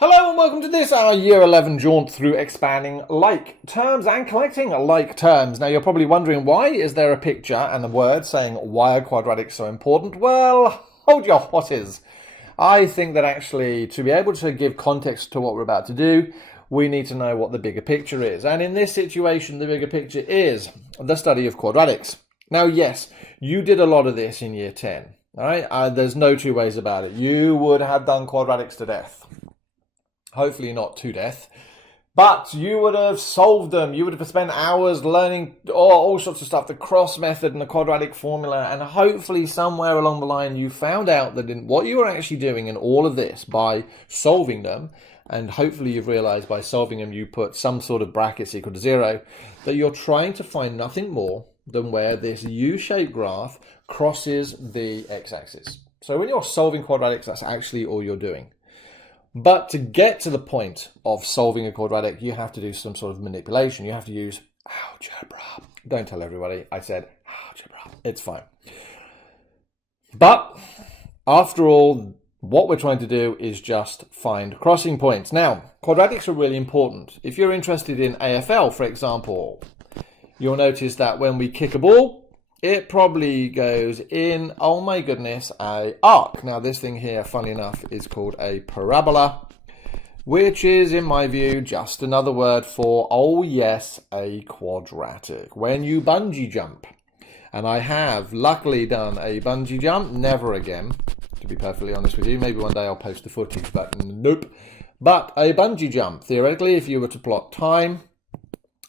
Hello and welcome to this, our Year 11 jaunt through expanding like terms and collecting like terms. Now you're probably wondering, why is there a picture and a word saying why are quadratics so important? Well, hold your horses. I think that actually to be able to give context to what we're about to do, we need to know what the bigger picture is. And in this situation, the bigger picture is the study of quadratics. Now, yes, you did a lot of this in Year 10. All right, there's no two ways about it. You would have done quadratics to death. Hopefully not to death, but you would have solved them. You would have spent hours learning all sorts of stuff, the cross method and the quadratic formula, and hopefully somewhere along the line you found out that in what you were actually doing in all of this by solving them, and hopefully you've realized by solving them you put some sort of brackets equal to 0, that you're trying to find nothing more than where this U-shaped graph crosses the x-axis. So when you're solving quadratics, that's actually all you're doing. But to get to the point of solving a quadratic, you have to do some sort of manipulation. You have to use algebra. Don't tell everybody I said algebra. It's fine. But after all, what we're trying to do is just find crossing points. Now, quadratics are really important. If you're interested in AFL, for example, you'll notice that when we kick a ball, it probably goes in, oh my goodness, a arc. Now this thing here, funny enough, is called a parabola, which is, in my view, just another word for, oh yes, a quadratic. When you bungee jump, and I have luckily done a bungee jump, never again, to be perfectly honest with you. Maybe one day I'll post the footage, but nope. But a bungee jump, theoretically, if you were to plot time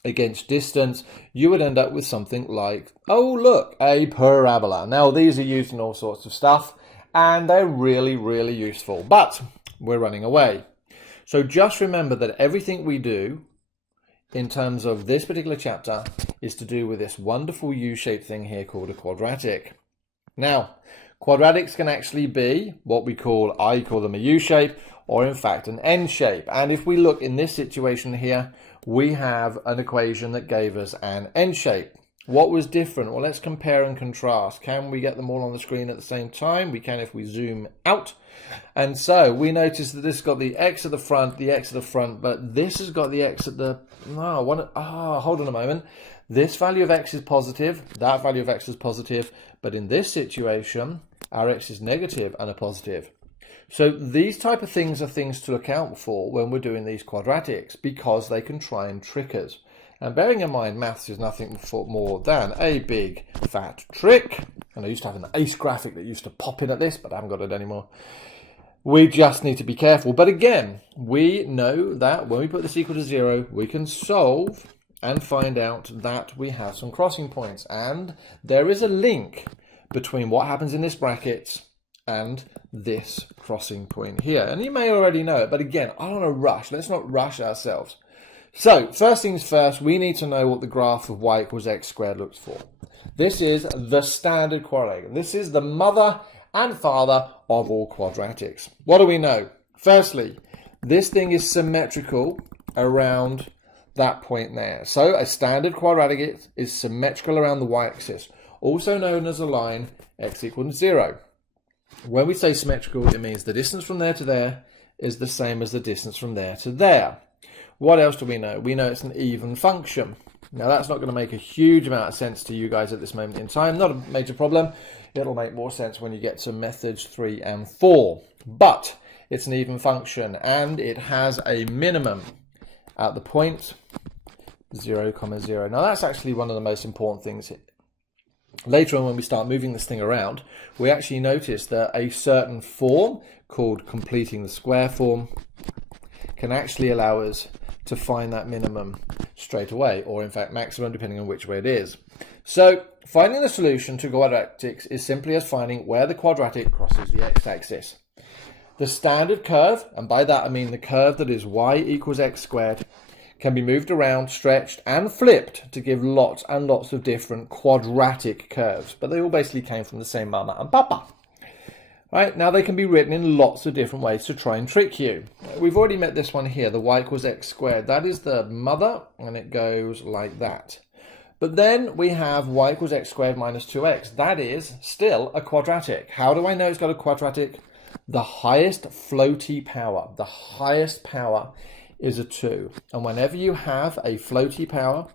against distance, you would end up with something like, oh look, a parabola. Now these are used in all sorts of stuff and they're really, really useful, but we're running away. So just remember that everything we do in terms of this particular chapter is to do with this wonderful U-shaped thing here called a quadratic. Now, quadratics can actually be what I call them a U-shape, or in fact an N shape. And if we look in this situation here, we have an equation that gave us an N shape. What was different? Well, let's compare and contrast. Can we get them all on the screen at the same time? We can if we zoom out. And so we notice that this has got the X at the front, but this has got the X at the, hold on a moment. This value of X is positive, that value of X is positive, but in this situation, our X is negative and a positive. So these type of things are things to account for when we're doing these quadratics, because they can try and trick us. And bearing in mind, maths is nothing more than a big fat trick. And I used to have an ace graphic that used to pop in at this, but I haven't got it anymore. We just need to be careful. But again, we know that when we put this equal to 0, we can solve and find out that we have some crossing points. And there is a link between what happens in this bracket and this crossing point here. And you may already know it, but again, I don't want to rush. Let's not rush ourselves. So first things first, we need to know what the graph of y equals x squared looks for. This is the standard quadratic. This is the mother and father of all quadratics. What do we know? Firstly, this thing is symmetrical around that point there. So a standard quadratic is symmetrical around the y-axis, also known as a line x equals 0. When we say symmetrical, it means the distance from there to there is the same as the distance from there to there. What else do we know? We know it's an even function. Now that's not going to make a huge amount of sense to you guys at this moment in time. Not a major problem. It'll make more sense when you get to methods 3 and 4. But it's an even function and it has a minimum at the point 0, 0. Now that's actually one of the most important things here. Later on, when we start moving this thing around, we actually notice that a certain form called completing the square form can actually allow us to find that minimum straight away, or in fact maximum, depending on which way it is. So finding the solution to quadratics is simply as finding where the quadratic crosses the x-axis. The standard curve, and by that I mean the curve that is y equals x squared, can be moved around, stretched and flipped to give lots and lots of different quadratic curves, but they all basically came from the same mama and papa. Right, now they can be written in lots of different ways to try and trick you. We've already met this one here, the y equals x squared. That is the mother, and it goes like that. But then we have y equals x squared minus 2x. That is still a quadratic. How do I know it's got a quadratic? The highest floaty power, the highest power is a 2. And whenever you have a floaty power,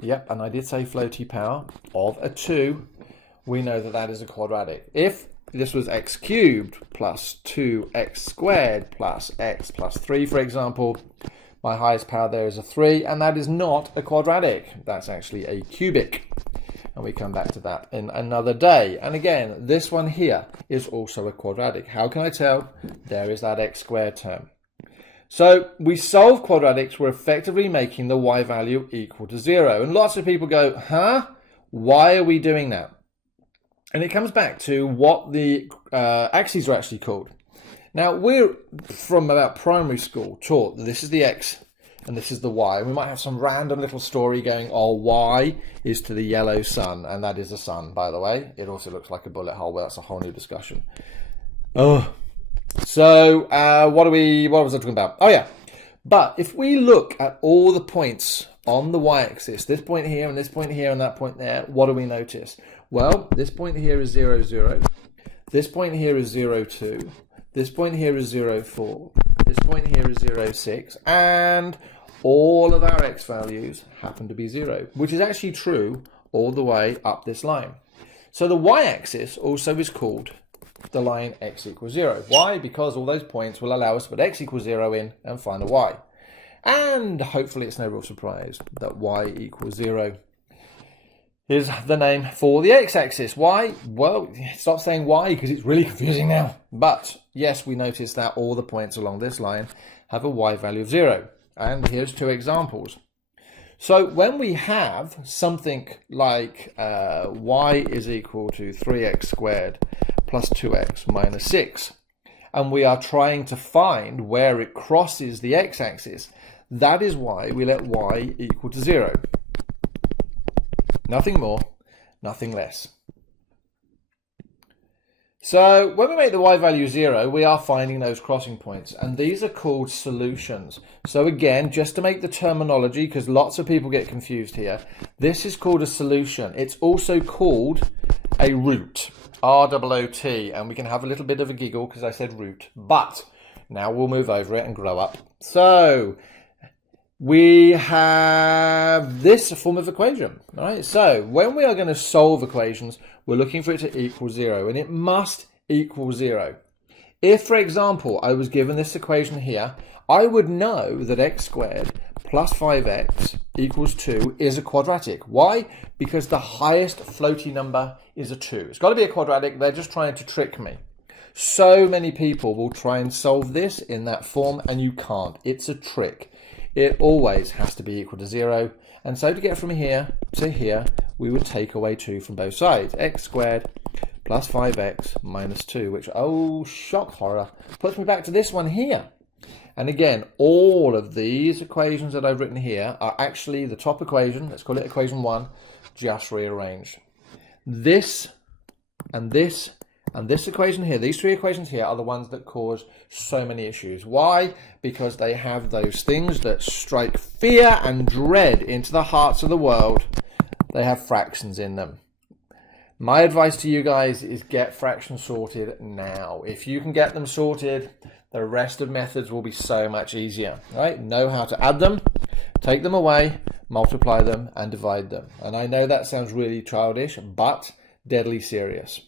yep, and I did say floaty power, of a 2, we know that that is a quadratic. If this was x cubed plus 2x squared plus x plus 3, for example, my highest power there is a 3, and that is not a quadratic. That's actually a cubic. And we come back to that in another day. And again, this one here is also a quadratic. How can I tell? There is that x squared term. So we solve quadratics, we're effectively making the y value equal to 0. And lots of people go, huh? Why are we doing that? And it comes back to what the axes are actually called. Now, we're from about primary school taught that this is the x and this is the y. And we might have some random little story going, oh, y is to the yellow sun. And that is the sun, by the way. It also looks like a bullet hole. Well, that's a whole new discussion. Oh. So, what was I talking about? Oh, yeah. But if we look at all the points on the y-axis, this point here and this point here and that point there, what do we notice? Well, this point here is 0, 0. This point here is 0, 2. This point here is 0, 4. This point here is 0, 6. And all of our x values happen to be 0, which is actually true all the way up this line. So the y-axis also is called the line x equals 0. Why? Because all those points will allow us to put x equals 0 in and find a y. And hopefully it's no real surprise that y equals 0 is the name for the x-axis. Why? Well, stop saying y because it's really confusing now. But yes, we notice that all the points along this line have a y value of 0. And here's 2 examples. So when we have something like y is equal to 3x squared plus 2x minus 6, and we are trying to find where it crosses the x-axis, that is why we let y equal to 0. Nothing more, nothing less. So when we make the y value 0, we are finding those crossing points, and these are called solutions. So again, just to make the terminology, because lots of people get confused here, this is called a solution. It's also called a root, R-O-O-T, and we can have a little bit of a giggle because I said root, but now we'll move over it and grow up. So we have this form of equation, right? So when we are going to solve equations, we're looking for it to equal 0, and it must equal 0. If, for example, I was given this equation here, I would know that x squared plus 5x equals 2 is a quadratic. Why? Because the highest floating number is a 2. It's got to be a quadratic. They're just trying to trick me. So many people will try and solve this in that form, and you can't. It's a trick. It always has to be equal to 0. And so to get from here to here, we would take away 2 from both sides. X squared plus 5x minus 2, which, oh, shock horror, puts me back to this one here. And again, all of these equations that I've written here are actually the top equation, let's call it equation 1, just rearranged. This and this and this equation here, these 3 equations here are the ones that cause so many issues. Why? Because they have those things that strike fear and dread into the hearts of the world. They have fractions in them. My advice to you guys is get fractions sorted now. If you can get them sorted, the rest of methods will be so much easier, right? Know how to add them, take them away, multiply them, and divide them. And I know that sounds really childish, but deadly serious.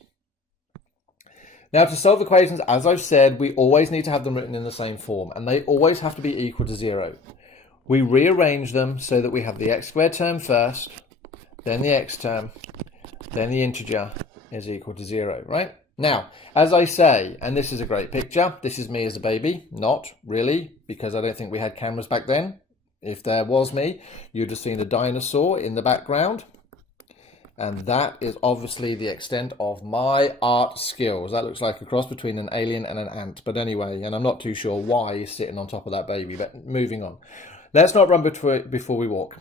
Now, to solve equations, as I've said, we always need to have them written in the same form, and they always have to be equal to 0. We rearrange them so that we have the x squared term first, then the x term, then the integer is equal to 0, right? Now, as I say, and this is a great picture, this is me as a baby. Not really, because I don't think we had cameras back then. If there was me, you'd have seen a dinosaur in the background. And that is obviously the extent of my art skills. That looks like a cross between an alien and an ant. But anyway, and I'm not too sure why he's sitting on top of that baby, but moving on. Let's not run before we walk.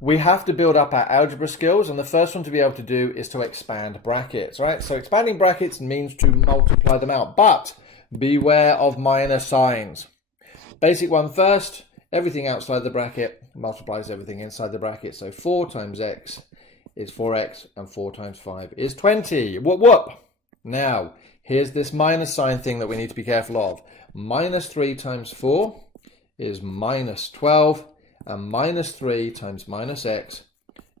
We have to build up our algebra skills, and the first one to be able to do is to expand brackets, right? So expanding brackets means to multiply them out, but beware of minor signs. Basic one first, everything outside the bracket multiplies everything inside the bracket. So 4 times x is 4x, and 4 times 5 is 20. Whoop, whoop. Now, Here's this minus sign thing that we need to be careful of. Minus 3 times 4 is minus 12, and minus 3 times minus x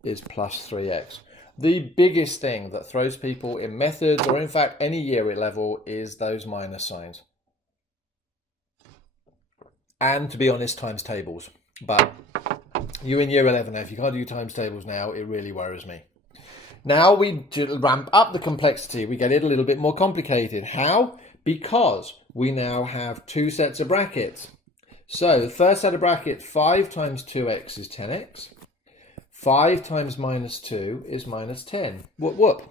is plus 3x. The biggest thing that throws people in methods, or in fact any year at level, is those minus signs. And to be honest, times tables. But you in year 11 now, if you can't do times tables now, it really worries me. Now we ramp up the complexity. We get it a little bit more complicated. How? Because we now have two sets of brackets. So the first set of brackets, 5 times 2x is 10x. 5 times minus 2 is minus 10. Whoop, whoop.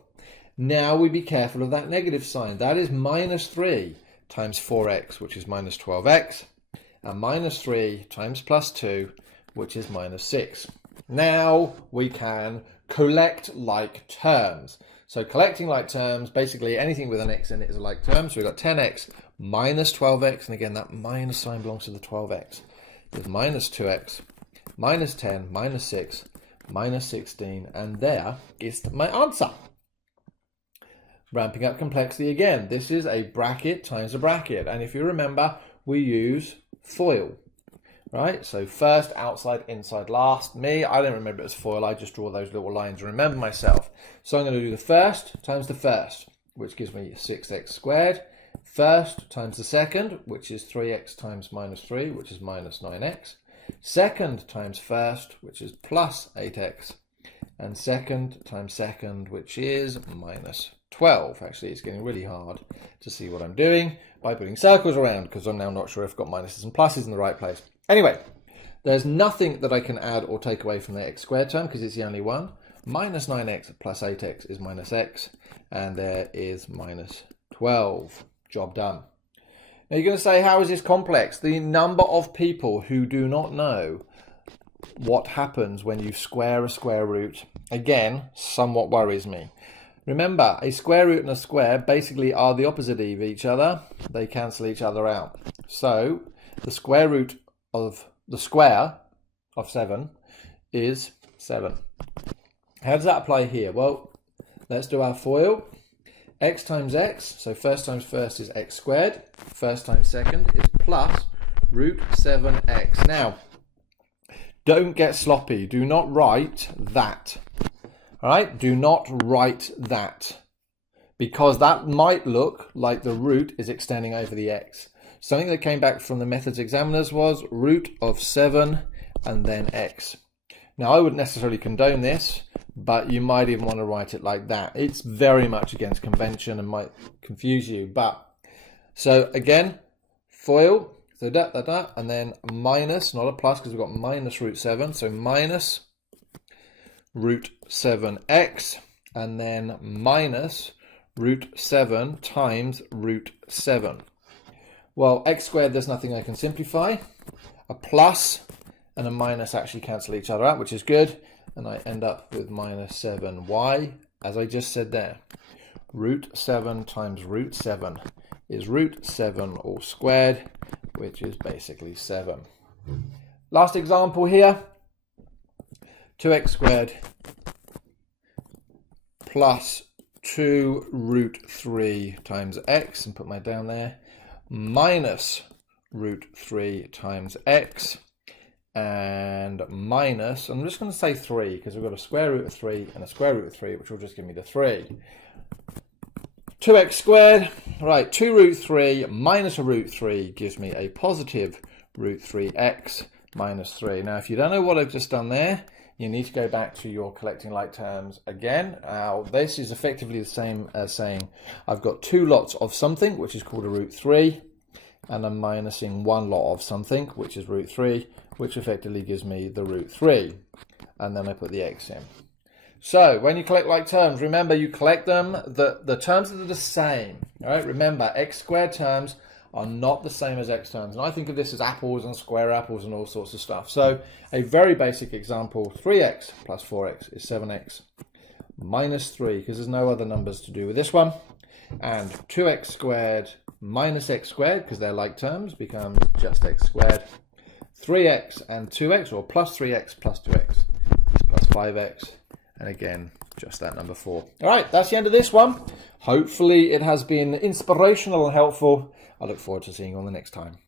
Now we be careful of that negative sign. That is minus 3 times 4x, which is minus 12x. And minus 3 times plus 2, which is minus 6. Now we can collect like terms. So collecting like terms, basically anything with an x in it is a like term. So we've got 10x minus 12x, and again that minus sign belongs to the 12x. There's minus 2x, minus 10, minus 6, minus 16, and there is my answer. Ramping up complexity again. This is a bracket times a bracket, and if you remember, we use FOIL. Right, so first, outside, inside, last. Me, I don't remember it as FOIL, I just draw those little lines and remember myself. So I'm going to do the first times the first, which gives me 6x squared. First times the second, which is 3x times minus 3, which is minus 9x. Second times first, which is plus 8x. And second times second, which is minus 12. Actually, it's getting really hard to see what I'm doing by putting circles around, because I'm now not sure if I've got minuses and pluses in the right place. Anyway, there's nothing that I can add or take away from the x squared term because it's the only one. Minus 9x plus 8x is minus x, and there is minus 12. Job done. Now you're going to say, how is this complex? The number of people who do not know what happens when you square a square root, again, somewhat worries me. Remember, a square root and a square basically are the opposite of each other. They cancel each other out. So the square root of the square of 7 is 7. How does that apply here? Well, let's do our FOIL. X times x, so first times first is x squared. First times second is plus root 7x. Now, don't get sloppy. Do not write that. All right? Do not write that, because that might look like the root is extending over the x. Something that came back from the methods examiners was root of 7 and then x. Now, I wouldn't necessarily condone this, but you might even want to write it like that. It's very much against convention and might confuse you. But so again, FOIL, so that, and then minus, not a plus because we've got minus root 7. So minus root 7x, and then minus root 7 times root 7. Well, x squared, there's nothing I can simplify. A plus and a minus actually cancel each other out, which is good. And I end up with minus 7y, as I just said there. Root 7 times root 7 is root 7 all squared, which is basically 7. Last example here. 2x squared plus 2 root 3 times x, and put my down there, minus root 3 times x, and minus, I'm just going to say 3 because we've got a square root of 3 and a square root of 3, which will just give me the 3. 2x squared, right, 2 root 3 minus a root 3 gives me a positive root 3x minus 3. Now, if you don't know what I've just done there, you need to go back to your collecting like terms again. This is effectively the same as saying I've got two lots of something, which is called a root 3, and I'm minusing one lot of something, which is root 3, which effectively gives me the root 3. And then I put the x in. So when you collect like terms, remember you collect them, the terms that are the same. All right, remember x squared terms are not the same as x terms. And I think of this as apples and square apples and all sorts of stuff. So a very basic example, 3x plus 4x is 7x minus 3, because there's no other numbers to do with this one. And 2x squared minus x squared, because they're like terms, becomes just x squared. 3x and 2x, or plus 3x plus 2x is plus 5x. And again, just that number 4. All right, that's the end of this one. Hopefully it has been inspirational and helpful. I look forward to seeing you on the next time.